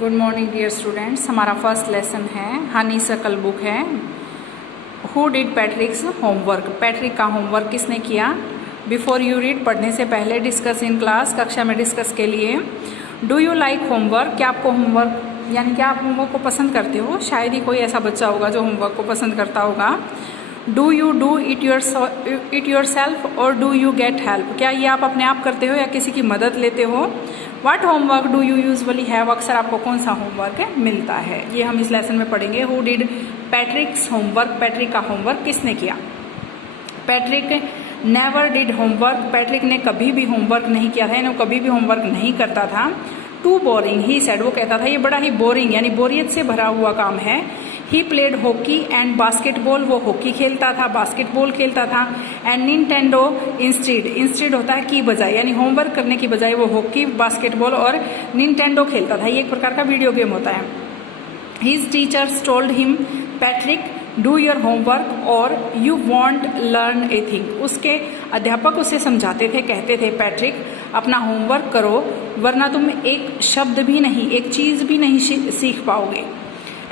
Good morning dear students. हमारा first lesson है honey circle book है। Who did Patrick's homework, Patrick का homework किसने किया। बिफोर यू रीड, पढ़ने से पहले डिस्कस इन क्लास, कक्षा में डिस्कस के लिए। डू यू लाइक होमवर्क, क्या आपको होमवर्क यानी क्या आप होमवर्क को पसंद करते हो। शायद ही कोई ऐसा बच्चा होगा जो होमवर्क को पसंद करता होगा। Do you do it your self और डू यू गेट हेल्प, क्या ये आप अपने आप करते हो या किसी की मदद लेते हो। What homework do you usually have, अक्सर आपको कौन सा होमवर्क मिलता है, ये हम इस लेसन में पढ़ेंगे। Who did Patrick's homework, Patrick का होमवर्क किसने किया। Patrick never did homework, Patrick ने कभी भी होमवर्क नहीं किया था, यानी वो कभी भी होमवर्क नहीं करता था। टू बोरिंग ही सेड, वो कहता था ये बड़ा ही बोरिंग यानी बोरियत से भरा हुआ काम है। He played hockey and basketball, वो हॉकी खेलता था, बास्केटबॉल खेलता था। एंड निंटेंडो इंस्टेड होता है की बजाय, यानी होमवर्क करने की बजाय वो हॉकी, बास्केटबॉल और निंटेंडो खेलता था। ये एक प्रकार का वीडियो गेम होता है। His teachers told him Patrick do your homework और you want learn a thing, उसके अध्यापक उसे समझाते थे, कहते थे पैट्रिक अपना होमवर्क करो वरना तुम एक शब्द भी नहीं, एक चीज भी नहीं सीख पाओगे।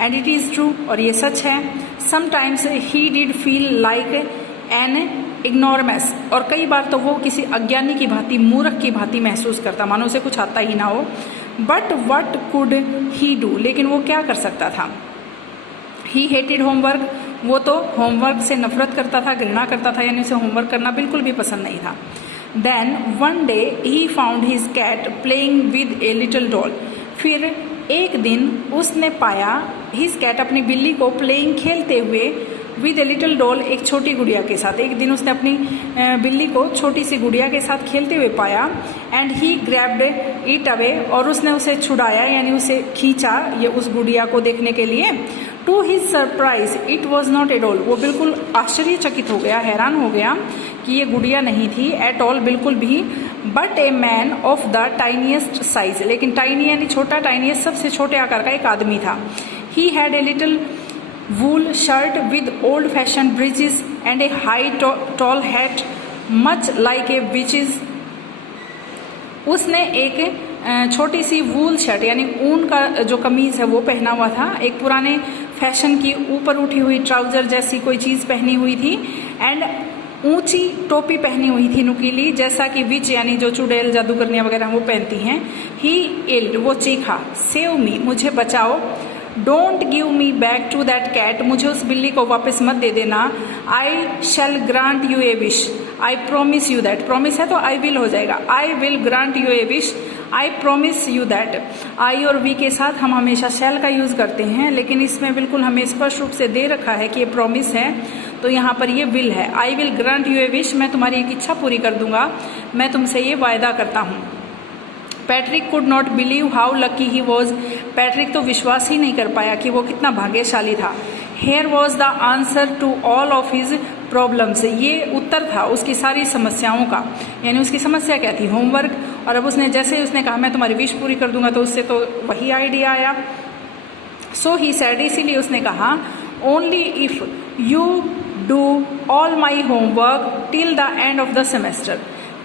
एंड इट इज ट्रू, और ये सच है। Sometimes he did feel like an ignoramus, और कई बार तो वो किसी अज्ञानी की भांति, मूर्ख की भांति महसूस करता, मानो उसे कुछ आता ही ना हो। But what could he do, लेकिन वो क्या कर सकता था। ही हेटेड होमवर्क, वो तो होमवर्क से नफरत करता था, घृणा करता था, यानी उसे होमवर्क करना बिल्कुल भी पसंद नहीं था। Then one day he found his cat playing with a little doll, फिर एक दिन उसने पाया हिज कैट, अपनी बिल्ली को प्लेइंग खेलते हुए विद ए लिटिल डॉल, एक छोटी गुड़िया के साथ। एक दिन उसने अपनी बिल्ली को छोटी सी गुड़िया के साथ खेलते हुए पाया। And he grabbed it away, और उसने उसे छुड़ाया यानी उसे खींचा ये उस गुड़िया को देखने के लिए। To his surprise it was not a doll, वो बिल्कुल आश्चर्यचकित हो गया, हैरान हो गया कि ये गुड़िया नहीं थी एट ऑल, बिल्कुल भी। But a man of the tiniest size, लेकिन टाइनी यानी छोटा, टाइनीएस्ट सबसे छोटे आकार का एक आदमी था। He had a little wool shirt with old fashion britches and a high tall hat much like a witch's, उसने एक छोटी सी वूल शर्ट यानी ऊन का जो कमीज है वो पहना हुआ था, एक पुराने फैशन की ऊपर उठी हुई ट्राउजर जैसी कोई चीज पहनी हुई थी। एंड ऊंची टोपी पहनी हुई थी नुकीली, जैसा कि विच यानी जो चुड़ैल जादूगरनियां वगैरह वो पहनती हैं। ही इल्ड, वो चीखा, सेव मी, मुझे बचाओ। Don't give me back to that cat, मुझे उस बिल्ली को वापस मत दे देना। I shall grant you a wish, I promise you that, promise है तो आई विल हो जाएगा। I will grant you a wish, I promise you that. आई और वी के साथ हम हमेशा शैल का यूज करते हैं, लेकिन इसमें बिल्कुल हमें स्पष्ट रूप से दे रखा है कि ये प्रोमिस है, तो यहाँ पर ये विल है। आई will grant you a wish, मैं तुम्हारी एक इच्छा पूरी कर दूंगा, मैं तुमसे ये वायदा करता हूँ। Patrick could not believe how lucky he was, Patrick तो विश्वास ही नहीं कर पाया कि वो कितना भाग्यशाली था। Here was the answer to all of his problems, ये उत्तर था उसकी सारी समस्याओं का, यानी उसकी समस्या क्या थी, होमवर्क। और अब उसने जैसे ही उसने कहा मैं तुम्हारी विश पूरी कर दूंगा, तो उससे तो वही आइडिया आया। सो ही सेड, इसीलिए उसने कहा only if you do all my homework till the end of the semester,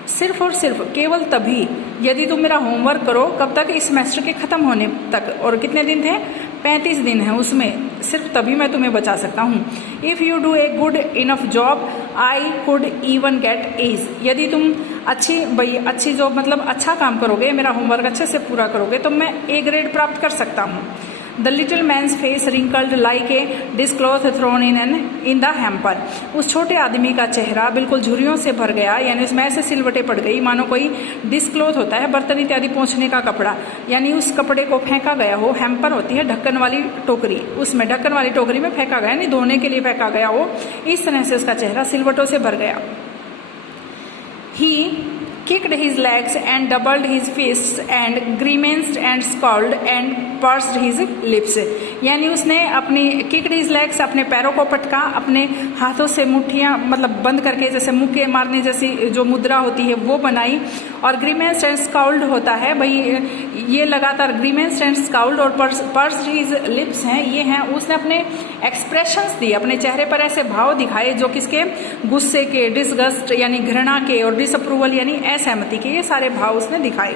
सिर्फ और सिर्फ केवल तभी यदि तुम मेरा होमवर्क करो, कब तक, इस सेमेस्टर के खत्म होने तक। और कितने दिन थे, 35 दिन है उसमें, सिर्फ तभी मैं तुम्हें बचा सकता हूँ। If you do a good enough job I could even get A's, यदि तुम अच्छी जॉब मतलब अच्छा काम करोगे, मेरा होमवर्क अच्छे से पूरा करोगे, तो मैं ए ग्रेड प्राप्त कर सकता हूँ। The little man's face wrinkled like a dishcloth thrown in the hamper, उस छोटे आदमी का चेहरा बिल्कुल झुर्रियों से भर गया, यानी उसमें ऐसे सिलवटें पड़ गई मानो कोई डिस्क्लॉथ होता है बर्तन इत्यादि पोंछने का कपड़ा, यानी उस कपड़े को फेंका गया हो। हैम्पर होती है ढक्कन वाली टोकरी, उसमें ढक्कन वाली टोकरी में फेंका गया, यानी धोने के लिए फेंका गया हो, इस तरह से उसका चेहरा सिलवटों से भर गया। ही kicked his legs and doubled his fists and grimaced and scowled and pursed his lips, यानी उसने अपनी kicked his legs, अपने पैरों को पटका, अपने हाथों से मुट्ठियां मतलब बंद करके जैसे मुक्के मारने जैसी जो मुद्रा होती है वो बनाई। और grimaced and scowled होता है भाई, ये लगातार grimaced and scowled और pursed his lips हैं, ये हैं उसने अपने एक्सप्रेशंस दिए, अपने चेहरे पर ऐसे भाव दिखाए जो किसके, गुस्से के, डिसगस्ट यानी घृणा के, और डिसअप्रूवल यानी असहमति के, ये सारे भाव उसने दिखाए।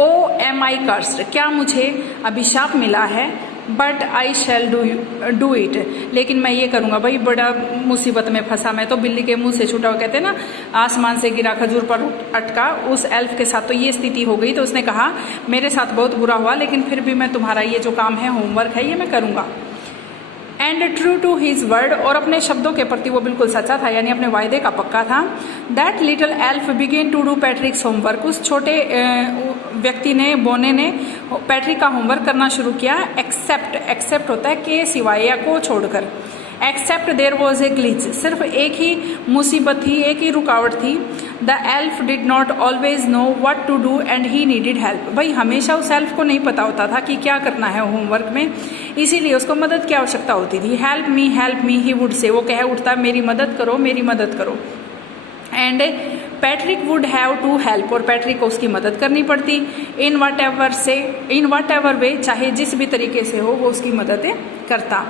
ओ एम आई कर्स्ड, क्या मुझे अभिशाप मिला है, but I shall do it, लेकिन मैं ये करूँगा। भाई बड़ा मुसीबत में फंसा मैं तो, बिल्ली के मुंह से छूटा, वो कहते हैं ना आसमान से गिरा खजूर पर अटका, उस एल्फ के साथ तो ये स्थिति हो गई। तो उसने कहा मेरे साथ बहुत बुरा हुआ, लेकिन फिर भी मैं तुम्हारा ये जो काम है, होमवर्क है, ये मैं करूँगा। And true to his word, और अपने शब्दों के प्रति वो बिल्कुल सच्चा था, यानी अपने वायदे का पक्का था। That little elf began to do Patrick's homework, उस छोटे व्यक्ति ने, बोने ने पैट्रिक का होमवर्क करना शुरू किया। एक्सेप्ट होता है के सिवाय या को छोड़कर। Except there was a glitch, सिर्फ एक ही मुसीबत थी, एक ही रुकावट थी। The elf did not always know what to do and he needed help, भाई हमेशा उस एल्फ को नहीं पता होता था कि क्या करना है होमवर्क में, इसीलिए उसको मदद की आवश्यकता होती थी। Help me he would say, वो कह उठता मेरी मदद करो, मेरी मदद करो। And Patrick would have to help, और पैट्रिक को उसकी मदद करनी पड़ती। इन वट एवर वे, चाहे जिस भी तरीके से हो वो उसकी मदद करता।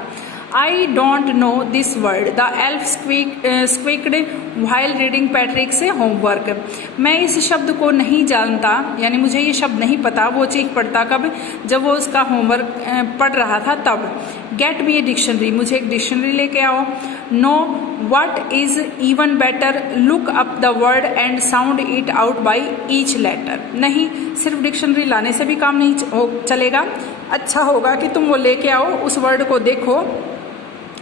I don't know this word, the elf squeaked while reading Patrick से homework, मैं इस शब्द को नहीं जानता, यानी मुझे ये शब्द नहीं पता। वो चीख पड़ता कब, जब वो उसका होमवर्क पढ़ रहा था तब। गेट मी ए डिक्शनरी, मुझे एक डिक्शनरी लेके आओ। No what is even better, look up the word and sound it out by each letter, नहीं सिर्फ डिक्शनरी लाने से भी काम नहीं चलेगा, अच्छा होगा कि तुम वो लेके आओ, उस वर्ड को देखो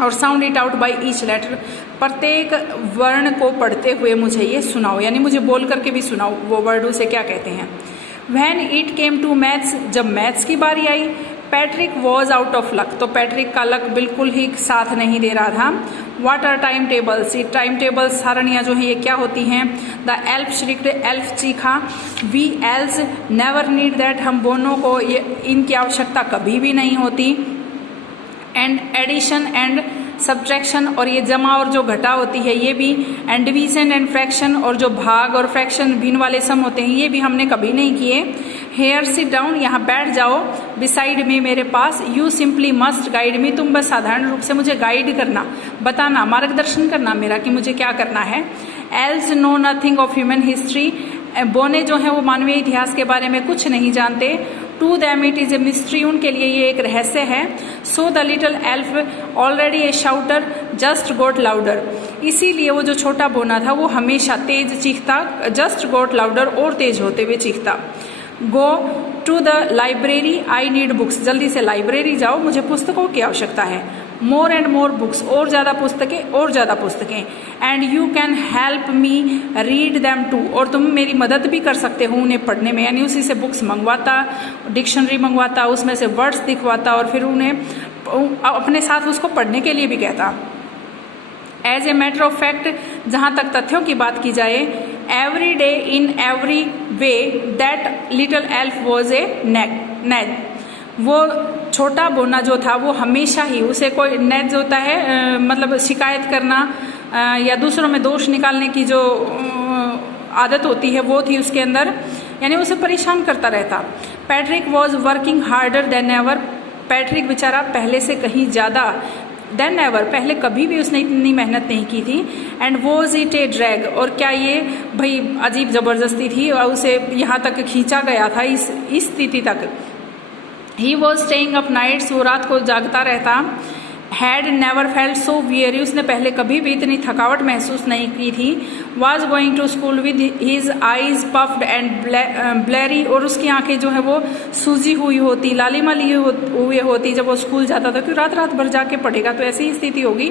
और sound it out by each letter, प्रत्येक वर्ण को पढ़ते हुए मुझे ये सुनाओ, यानी मुझे बोल करके भी सुनाओ वो वर्ड उसे क्या कहते हैं। When it came to maths, जब मैथ्स की बारी आई, Patrick was out of luck, तो पैट्रिक का लक बिल्कुल ही साथ नहीं दे रहा था। व्हाट आर टाइम टेबल्स, ये टाइम टेबल्स सारणियाँ जो हैं ये क्या होती हैं। द एल्फ श्रिक्ड, एल्फ चीखा। We elves never need that, हम दोनों को ये इनकी आवश्यकता कभी भी नहीं होती। एंड एडिशन एंड सब्ट्रैक्शन, और ये जमा और जो घटा होती है ये भी। एंड डिवीजन एंड फ्रैक्शन, और जो भाग और फ्रैक्शन भिन्न वाले सम होते हैं ये भी हमने कभी नहीं किए। हेयर सिट डाउन, यहाँ बैठ जाओ। बिसाइड मी, मेरे पास। You simply must guide me, तुम बस साधारण रूप से मुझे गाइड करना, बताना, मार्गदर्शन करना मेरा कि मुझे क्या करना है। Elves know nothing of human history, बोने जो हैं वो मानवीय इतिहास के बारे में कुछ नहीं जानते। To them it is a mystery, उनके लिए ये एक रहस्य है। So the little elf already a shouter just got louder, इसीलिए वो जो छोटा बोना था वो हमेशा तेज चीखता, जस्ट गोट लाउडर, और तेज होते हुए चीखता। Go to the library, I need books, जल्दी से लाइब्रेरी जाओ, मुझे पुस्तकों की आवश्यकता है। मोर एंड मोर बुक्स, और ज़्यादा पुस्तकें और ज़्यादा पुस्तकें। And you can help me read them too, और तुम मेरी मदद भी कर सकते हो उन्हें पढ़ने में, यानी उसी से बुक्स मंगवाता, डिक्शनरी मंगवाता, उसमें से वर्ड्स दिखवाता और फिर उन्हें अपने साथ उसको पढ़ने के लिए भी कहता। As a matter of fact, जहाँ तक तथ्यों की बात की जाए, every day in every way that little elf was a nerd, वो छोटा बोना जो था वो हमेशा ही, उसे कोई नेज होता है मतलब शिकायत करना या दूसरों में दोष निकालने की जो आदत होती है वो थी उसके अंदर, यानी उसे परेशान करता रहता। Patrick was working harder than ever, Patrick बेचारा पहले से कहीं ज़्यादा, देन एवर, पहले कभी भी उसने इतनी मेहनत नहीं की थी। And was it A drag, और क्या ये भाई अजीब ज़बरदस्ती थी और उसे यहाँ तक खींचा गया था इस स्थिति तक। He was staying up nights, वो रात को जागता रहता। Had never felt so weary, उसने पहले कभी भी इतनी थकावट महसूस नहीं की थी। Was going to school with his eyes puffed and bleary, और उसकी आंखें जो है वो सूजी हुई होती, लालिमा लिए हुए होती जब वो स्कूल जाता था, क्योंकि रात रात भर जाके पढ़ेगा तो ऐसी ही स्थिति होगी।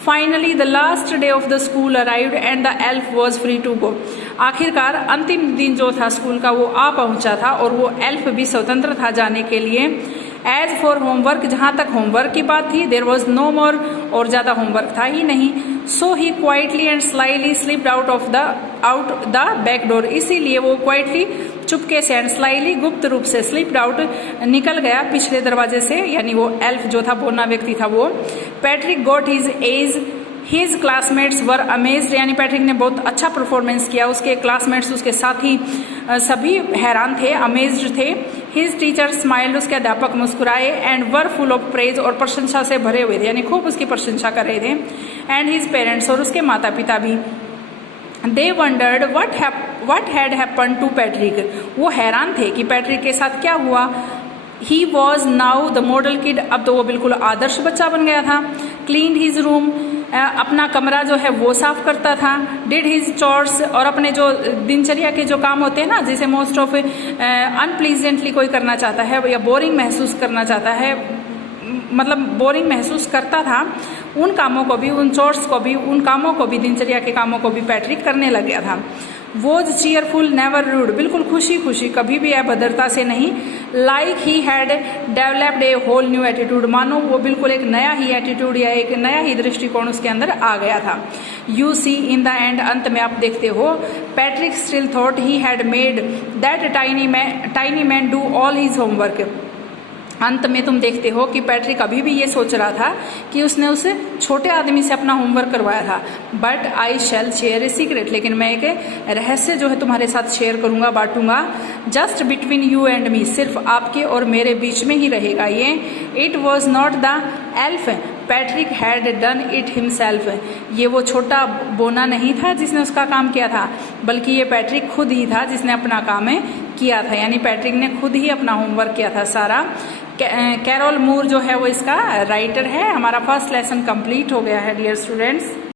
Finally the last day of the school arrived and the elf was free to go, आखिरकार अंतिम दिन जो था स्कूल का वो आ पहुंचा था और वो एल्फ भी स्वतंत्र था जाने के लिए। एज फॉर होमवर्क, जहाँ तक होमवर्क की बात थी, देर वॉज नो मोर, और ज़्यादा होमवर्क था ही नहीं। So he quietly and slyly slipped out the back door, इसीलिए वो क्वाइटली चुपके से एंड स्लाइली गुप्त रूप से स्लिप्ड आउट निकल गया पिछले दरवाजे से, यानी वो एल्फ जो था बोना व्यक्ति था वो। पैट्रिक गॉट हिज क्लासमेट्स वर अमेज्ड, यानी पैट्रिक ने बहुत अच्छा परफॉर्मेंस किया, उसके क्लासमेट्स उसके साथी सभी हैरान थे, अमेज्ड थे। हिज टीचर स्माइल्ड, उसके अध्यापक मुस्कुराए। And were full of praise, और प्रशंसा से भरे हुए थे, यानी खूब उसकी प्रशंसा कर रहे थे। एंड हिज पेरेंट्स, और उसके माता पिता भी। They wondered what had happen to Patrick. वो हैरान थे कि पैट्रिक के साथ क्या हुआ। He was now the model kid, अब तो वो बिल्कुल आदर्श बच्चा बन गया था। क्लीन हिज रूम, अपना कमरा जो है वो साफ करता था। डिड हिज चॉर्स, और अपने जो दिनचर्या के जो काम होते हैं ना, जिसे मोस्ट ऑफ अनप्लीजेंटली कोई करना चाहता है या बोरिंग महसूस करना चाहता है, मतलब बोरिंग महसूस करता था, उन कामों को भी, उन चोर्स को भी, उन कामों को भी, दिनचर्या के कामों को भी पैट्रिक करने लग गया था। वॉज चीयरफुल नेवर रूड, बिल्कुल खुशी खुशी, कभी भी अभद्रता से नहीं। Like he had developed a whole new attitude, मानो वो बिल्कुल एक नया ही एटीट्यूड या एक नया ही दृष्टिकोण उसके अंदर आ गया था। You see in the end, अंत में आप देखते हो, Patrick still thought he had made that tiny man do all his homework. अंत में तुम देखते हो कि पैट्रिक अभी भी ये सोच रहा था कि उसने उस छोटे आदमी से अपना होमवर्क करवाया था। But I shall share a secret, लेकिन मैं एक रहस्य जो है तुम्हारे साथ शेयर करूंगा, बांटूंगा। Just between you and me, सिर्फ आपके और मेरे बीच में ही रहेगा ये। It was not the elf, Patrick had done it himself, ये वो छोटा बोना नहीं था जिसने उसका काम किया था, बल्कि ये पैट्रिक खुद ही था जिसने अपना काम किया था। यानी पैट्रिक ने खुद ही अपना होमवर्क किया था सारा। कैरोल मूर जो है वो इसका राइटर है। हमारा फर्स्ट लेसन कंप्लीट हो गया है डियर स्टूडेंट्स।